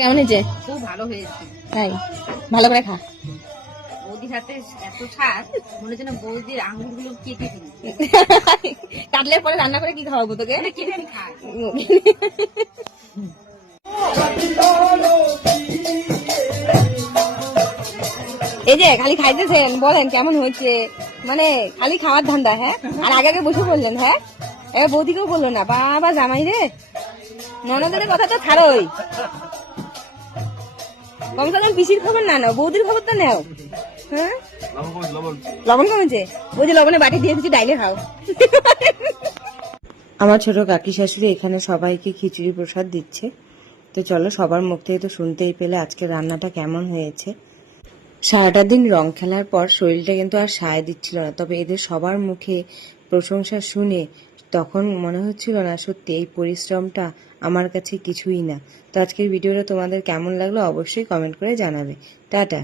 কেমন হয়েছে? খুব ভালো হয়েছে। তাই ভালো করে খা। বৌদির হাতে এত স্বাদ, মনে হচ্ছে না বৌদির আঙুরগুলো কেটে দিন। কাটলে পরে রান্না করে কি খাওয়াবো তোকে? কেটে আমি খাই। এই যে খালি খাইতেছেন, বলেন কেমন হয়েছে? মানে খালি খাওয়ার ধান্দা, হ্যাঁ? আর আগে আগে বসে বললেন, হ্যাঁ? এবার বৌদিকেও বললো না, বাবা জামাই রে, ননদের কথা তো ছাড়োই, কমসে কম পিসির খবর না নাও, বৌদির খবর তো নেও। হ্যাঁ, লবণ কমেছে? ওই যে লবণে বাটি দিয়ে দিচ্ছি, ডাইলে খাও। আমার ছোট কাকি শাশুড়ি এখানে সবাইকে খিচুড়ি প্রসাদ দিচ্ছে। তো চলো, সবার মুখ থেকে তো শুনতেই পেলে আজকে রান্নাটা কেমন হয়েছে। সারাটা দিন রং খেলার পর শরীরটা কিন্তু আর সায় দিচ্ছিল না, তবে এদের সবার মুখে প্রশংসা শুনে তখন মনে হচ্ছিল না সত্যি এই পরিশ্রমটা আমার কাছে কিছুই না। তো আজকের ভিডিওটা তোমাদের কেমন লাগলো অবশ্যই কমেন্ট করে জানাবে। টাটা।